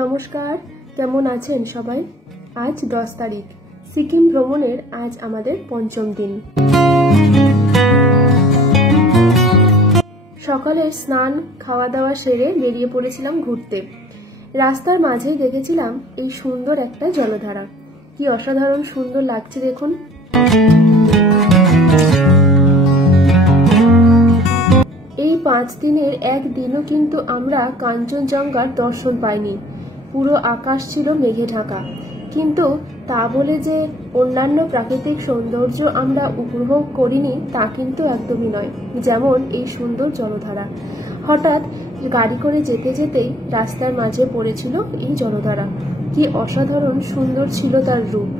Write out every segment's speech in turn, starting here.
নমস্কার, কেমন আছেন সবাই? আজ 10 তারিখ, সিকিম ভ্রমণের আজ আমাদের পঞ্চম দিন। সকালে স্নান খাওয়া দাওয়া সেরে বেরিয়ে পড়েছিলাম ঘুরতে। রাস্তার মাঝে দেখেছিলাম এই সুন্দর একটা জলধারা। কি অসাধারণ সুন্দর লাগছে দেখুন। এই 5 দিনের একদিনও কিন্তু আমরা কাঞ্চনজঙ্ঘার দর্শন পাইনি। পুরো আকাশ ছিল মেঘে ঢাকা, কিন্তু তা বলে যে অন্যান্য প্রাকৃতিক সৌন্দর্য আমরা উপভোগ করিনি তা কিন্তু একদমই নয়। যেমন এই সুন্দর জলধারা, হঠাৎ গাড়ি করে যেতে যেতেই রাস্তার মাঝে পড়েছিল এই জলধারা। কি অসাধারণ সুন্দর ছিল তার রূপ।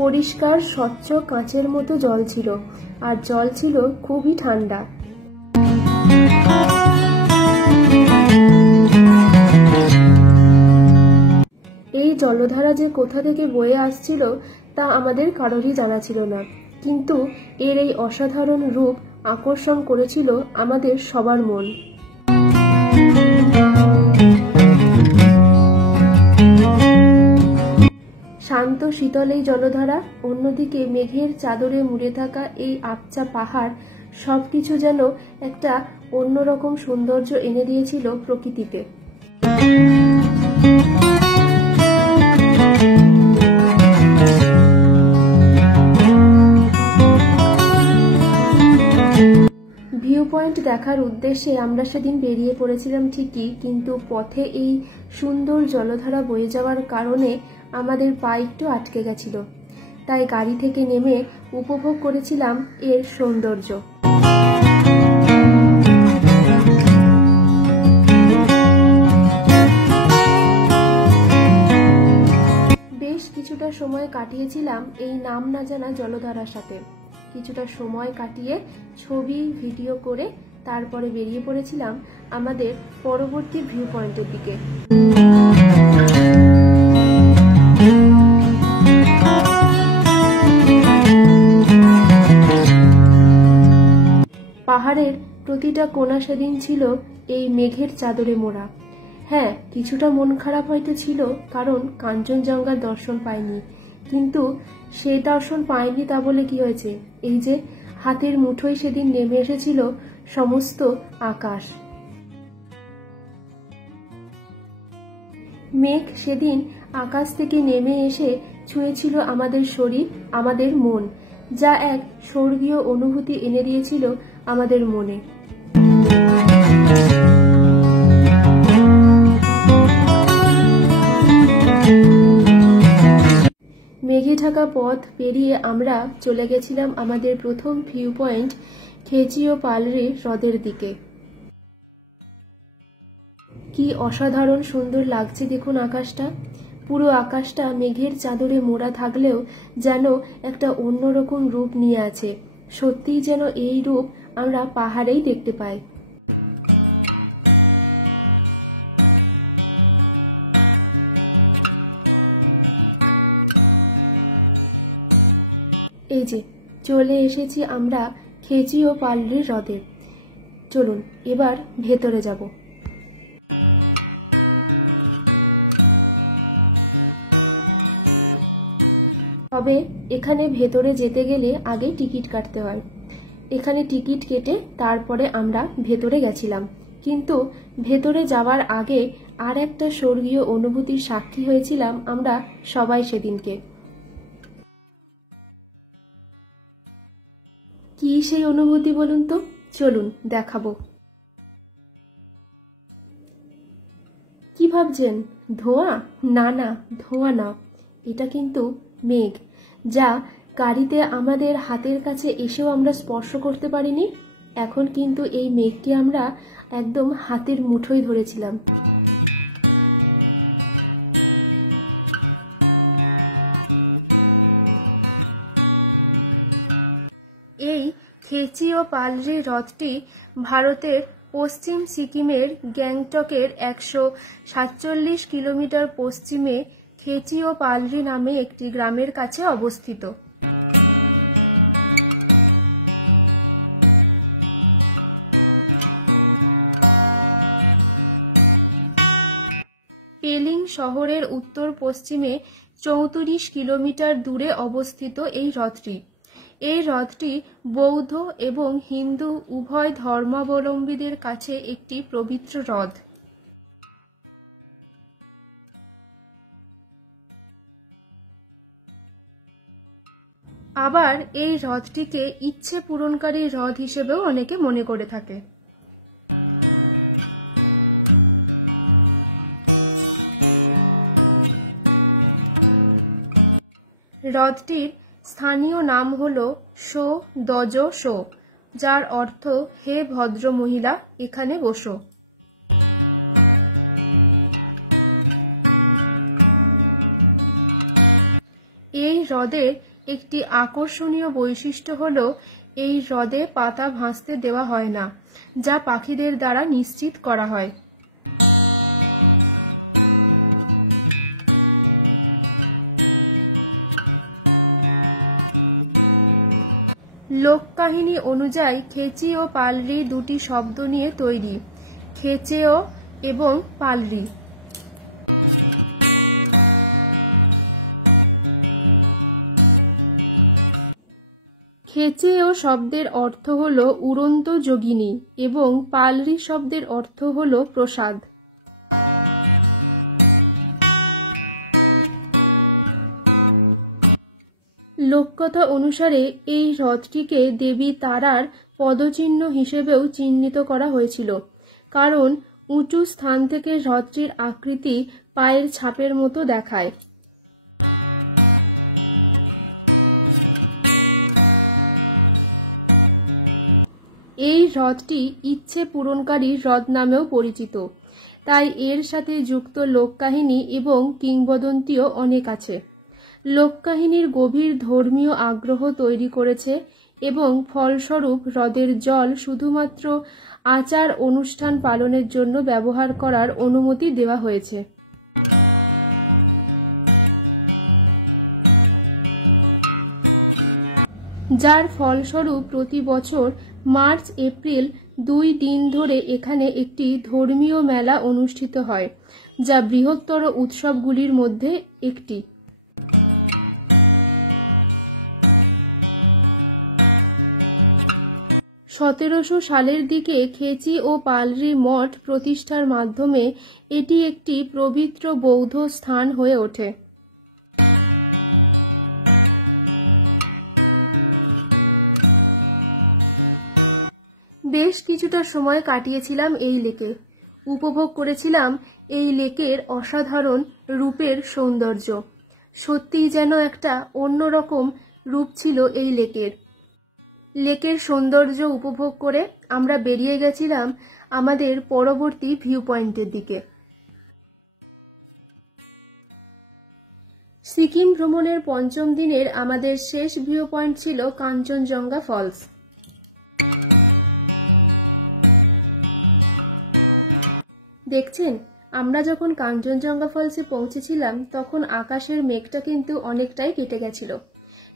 পরিষ্কার স্বচ্ছ কাঁচের মতো জল ছিল, আর জল ছিল খুবই ঠান্ডা। এই জলধারা যে কোথা থেকে বয়ে আসছিল তা আমাদের কারোরই জানা ছিল না, কিন্তু এর এই অসাধারণ রূপ আকর্ষণ করেছিল আমাদের সবার মন। শান্ত শীতল এই জলধারা, অন্যদিকে মেঘের চাদরে মুড়ে থাকা এই আবছা পাহাড়, সবকিছু যেন একটা অন্যরকম সৌন্দর্য এনে দিয়েছিল প্রকৃতিতে। ভিউ পয়েন্ট দেখার উদ্দেশ্যে আমরা সেদিন বেরিয়ে পড়েছিলাম ঠিকই, কিন্তু পথে এই সুন্দর জলধারা বয়ে যাওয়ার কারণে আমাদের পা একটু আটকে গেছিল, তাই গাড়ি থেকে নেমে উপভোগ করেছিলাম এর সৌন্দর্য। বেশ কিছুটা সময় কাটিয়েছিলাম এই নাম না জানা জলধারার সাথে। কিছুটা সময় কাটিয়ে ছবি ভিডিও করে তারপরে বেরিয়ে পড়েছিলাম আমাদের পরবর্তী ভিউ পয়েন্টের দিকে। পাহাড়ের প্রতিটা কোণা সেদিন ছিল এই মেঘের চাদরে মোড়া। হ্যাঁ, কিছুটা মন খারাপ হয়তো ছিল, কারণ কাঞ্চনজঙ্ঘার দর্শন পাইনি, কিন্তু সে দর্শন পাইনি তা বলে কি হয়েছে, এই যে হাতের মুঠোয় সেদিন নেমে এসেছিল সমস্ত আকাশ। মেঘ সেদিন আকাশ থেকে নেমে এসে ছুঁয়েছিল আমাদের শরীর, আমাদের মন, যা এক স্বর্গীয় অনুভূতি এনে দিয়েছিল আমাদের মনে। মেঘে ঢাকা পথ পেরিয়ে আমরা চলে গেছিলাম আমাদের প্রথম ভিউ পয়েন্ট খেচিও পালরি হ্রদের দিকে। কি অসাধারণ সুন্দর লাগছে দেখুন আকাশটা। পুরো আকাশটা মেঘের চাদরে মোড়া থাকলেও যেন একটা অন্যরকম রূপ নিয়ে আছে। সত্যিই যেন এই রূপ আমরা পাহাড়েই দেখতে পাই। এই যে চলে এসেছি আমরা খেচিও পালরি হ্রদে। চলুন এবার ভেতরে যাব। তবে এখানে ভেতরে যেতে গেলে আগে টিকিট কাটতে হয়। এখানে টিকিট কেটে তারপরে আমরা ভেতরে গেছিলাম, কিন্তু ভেতরে যাওয়ার আগে আর একটা স্বর্গীয় অনুভূতির সাক্ষী হয়েছিলাম আমরা সবাই সেদিনকে। কি সেই অনুভূতি বলুন তো? চলুন দেখাবো। কি ভাবছেন, ধোঁয়া? না না, ধোঁয়া না, এটা কিন্তু মেঘ, যা গাড়িতে আমাদের হাতের কাছে এসেও আমরা স্পর্শ করতে পারিনি। এখন কিন্তু এই মেঘকে আমরা একদম হাতের মুঠোয় ধরেছিলাম। এই খেচি ও পালরি হ্রদটি ভারতের পশ্চিম সিকিমের গ্যাংটকের 147 কিলোমিটার পশ্চিমে খেচি ও পালরি নামে একটি গ্রামের কাছে অবস্থিত। পেলিং শহরের উত্তর পশ্চিমে 34 কিলোমিটার দূরে অবস্থিত এই হ্রদটি। এই হ্রদটি বৌদ্ধ এবং হিন্দু উভয় ধর্মাবলম্বীদের কাছে একটি পবিত্র হ্রদ। আবার এই হ্রদটিকে ইচ্ছে পূরণকারী হ্রদ হিসেবেও অনেকে মনে করে থাকে। হ্রদটির স্থানীয় নাম হল শো দজ শো, যার অর্থ হে ভদ্র মহিলা এখানে বসো। এই হ্রদের একটি আকর্ষণীয় বৈশিষ্ট্য হল এই হ্রদে পাতা ভাসতে দেওয়া হয় না, যা পাখিদের দ্বারা নিশ্চিত করা হয়। লোককাহিনী অনুযায়ী খেচি ও পালরি দুটি শব্দ নিয়ে তৈরি, খেচেও এবং পালরি। খেচেও শব্দের অর্থ হল উড়ন্ত যোগিনী এবং পালরি শব্দের অর্থ হল প্রসাদ। লোককথা অনুসারে এই হ্রদটিকে দেবী তারার পদচিহ্ন হিসেবেও চিহ্নিত করা হয়েছিল, কারণ উঁচু স্থান থেকে হ্রদটির আকৃতি পায়ের ছাপের মতো দেখায়। এই হ্রদটি ইচ্ছে পূরণকারী হ্রদ নামেও পরিচিত, তাই এর সাথে যুক্ত লোককাহিনী এবং কিংবদন্তিও অনেক আছে। লোককাহিনীর গভীর ধর্মীয় আগ্রহ তৈরি করেছে এবং ফলস্বরূপ হ্রদের জল শুধুমাত্র আচার অনুষ্ঠান পালনের জন্য ব্যবহার করার অনুমতি দেওয়া হয়েছে। যার ফলস্বরূপ প্রতি বছর মার্চ এপ্রিল 2 দিন ধরে এখানে একটি ধর্মীয় মেলা অনুষ্ঠিত হয়, যা বৃহত্তর উৎসবগুলির মধ্যে একটি। 1700 সালের দিকে খেচি ও পালরি মঠ প্রতিষ্ঠার মাধ্যমে এটি একটি পবিত্র বৌদ্ধ স্থান হয়ে ওঠে। বেশ কিছুটা সময় কাটিয়েছিলাম এই লেকে, উপভোগ করেছিলাম এই লেকের অসাধারণ রূপের সৌন্দর্য। সত্যিই যেন একটা অন্যরকম রূপ ছিল এই লেকের। লেকের সৌন্দর্য উপভোগ করে আমরা বেরিয়ে গেছিলাম আমাদের পরবর্তী ভিউ পয়েন্টের দিকে। সিকিম ভ্রমণের 5ম দিনের আমাদের শেষ ভিউ পয়েন্ট ছিল কাঞ্চনজঙ্ঘা ফলস। দেখছেন, আমরা যখন কাঞ্চনজঙ্ঘা ফলসে পৌঁছেছিলাম তখন আকাশের মেঘটা কিন্তু অনেকটাই কেটে গেছিল।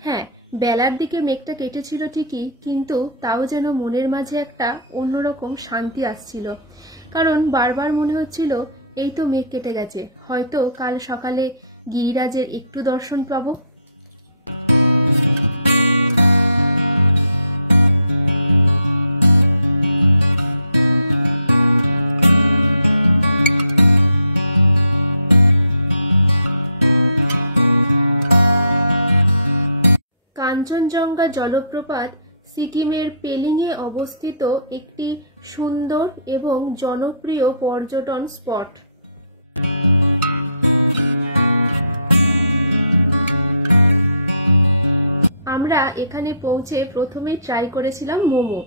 হ্যাঁ, বেলার দিকে মেঘটা কেটেছিল ঠিকই, কিন্তু তাও যেন মনের মাঝে একটা অন্যরকম শান্তি আসছিল, কারণ বারবার মনে হচ্ছিল এই তো মেঘ কেটে গেছে, হয়তো কাল সকালে গিরিরাজের একটু দর্শন পাবো। কাঞ্চনজঙ্ঘা জলপ্রপাত সিকিমের পেলিংয়ে অবস্থিত একটি সুন্দর এবং জনপ্রিয় পর্যটন স্পট। আমরা এখানে পৌঁছে প্রথমেই ট্রাই করেছিলাম মোমো,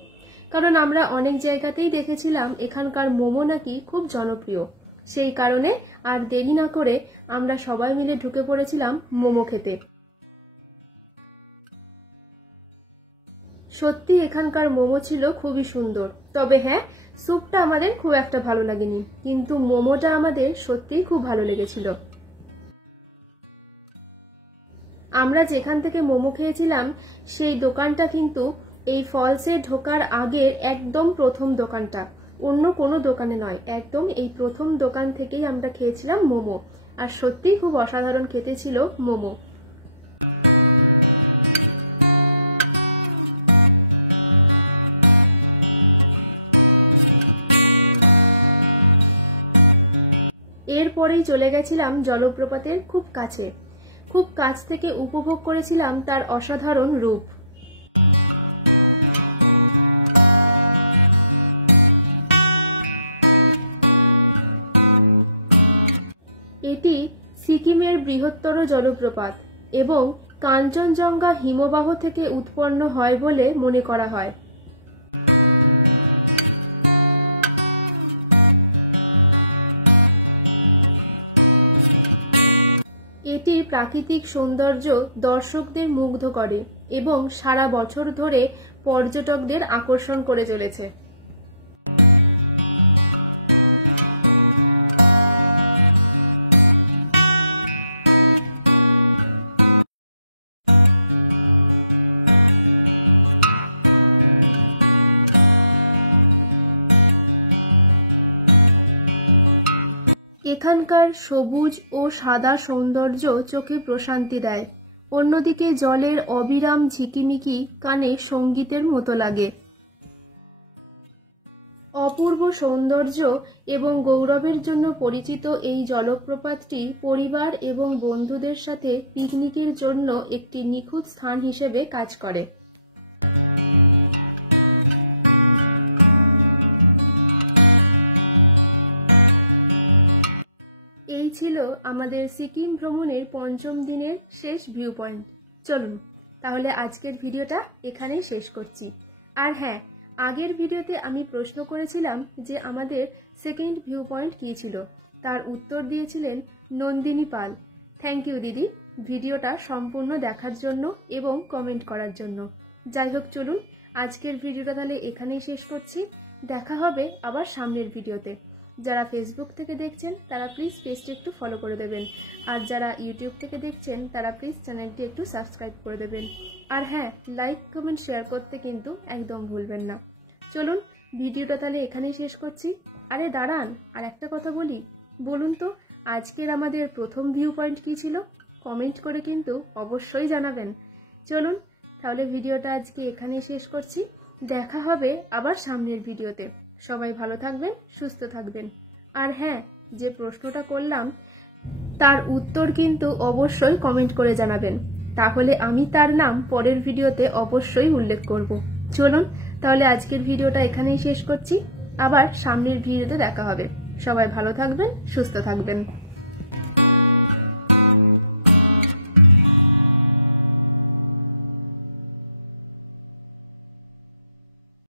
কারণ আমরা অনেক জায়গাতেই দেখেছিলাম এখানকার মোমো নাকি খুব জনপ্রিয়। সেই কারণে আর দেরি না করে আমরা সবাই মিলে ঢুকে পড়েছিলাম মোমো খেতে। সত্যি এখানকার মোমো ছিল খুবই সুন্দর। তবে হ্যাঁ, স্যুপটা আমাদের খুব একটা ভালো লাগেনি, কিন্তু মোমোটা আমাদের সত্যিই খুব ভালো লেগেছিল। আমরা যেখান থেকে মোমো খেয়েছিলাম সেই দোকানটা কিন্তু এই ফলসে ঢোকার আগের একদম প্রথম দোকানটা, অন্য কোনো দোকানে নয়, একদম এই প্রথম দোকান থেকেই আমরা খেয়েছিলাম মোমো। আর সত্যিই খুব অসাধারণ খেতে ছিল মোমো। এরপরেই চলে গেছিলাম জলপ্রপাতের খুব কাছে, খুব কাছ থেকে উপভোগ করেছিলাম তার অসাধারণ রূপ। এটি সিকিমের বৃহত্তর জলপ্রপাত এবং কাঞ্চনজঙ্ঘা হিমবাহ থেকে উৎপন্ন হয় বলে মনে করা হয়। এটি প্রাকৃতিক সৌন্দর্য দর্শকদের মুগ্ধ করে এবং সারা বছর ধরে পর্যটকদের আকর্ষণ করে চলেছে। এখানকার সবুজ ও সাদা সৌন্দর্য চোখে প্রশান্তি দেয়, অন্যদিকে জলের অবিরাম ঝিকিমিকি কানে সঙ্গীতের মতো লাগে। অপূর্ব সৌন্দর্য এবং গৌরবের জন্য পরিচিত এই জলপ্রপাতটি পরিবার এবং বন্ধুদের সাথে পিকনিকের জন্য একটি নিখুঁত স্থান হিসেবে কাজ করে। এই ছিল আমাদের সিকিম ভ্রমণের পঞ্চম দিনের শেষ ভিউ পয়েন্ট। চলুন তাহলে আজকের ভিডিওটা এখানেই শেষ করছি। আর হ্যাঁ, আগের ভিডিওতে আমি প্রশ্ন করেছিলাম যে আমাদের সেকেন্ড ভিউ পয়েন্ট কী ছিল, তার উত্তর দিয়েছিলেন নন্দিনী পাল। থ্যাংক ইউ দিদি, ভিডিওটা সম্পূর্ণ দেখার জন্য এবং কমেন্ট করার জন্য। যাই হোক, চলুন আজকের ভিডিওটা তাহলে এখানেই শেষ করছি। দেখা হবে আবার সামনের ভিডিওতে। যারা ফেসবুক থেকে দেখছেন তারা প্লিজ পেজটি একটু ফলো করে দেবেন, আর যারা ইউটিউব থেকে দেখছেন তারা প্লিজ চ্যানেলটি একটু সাবস্ক্রাইব করে দেবেন। আর হ্যাঁ, লাইক কমেন্ট শেয়ার করতে কিন্তু একদম ভুলবেন না। চলুন ভিডিওটা তাহলে এখানেই শেষ করছি। আরে দাঁড়ান, আর একটা কথা বলি, বলুন তো আজকের আমাদের প্রথম ভিউ পয়েন্ট কী ছিল? কমেন্ট করে কিন্তু অবশ্যই জানাবেন। চলুন তাহলে ভিডিওটা আজকে এখানেই শেষ করছি। দেখা হবে আবার সামনের ভিডিওতে। সবাই ভালো থাকবেন, সুস্থ থাকবেন। আর হ্যাঁ, যে প্রশ্নটা করলাম তার উত্তর কিন্তু অবশ্যই কমেন্ট করে জানাবেন, তাহলে আমি তার নাম পরের ভিডিওতে অবশ্যই উল্লেখ করব। চলুন তাহলে আজকের ভিডিওটা এখানেই শেষ করছি, আবার সামনের ভিডিওতে দেখা হবে। সবাই ভালো থাকবেন, সুস্থ থাকবেন।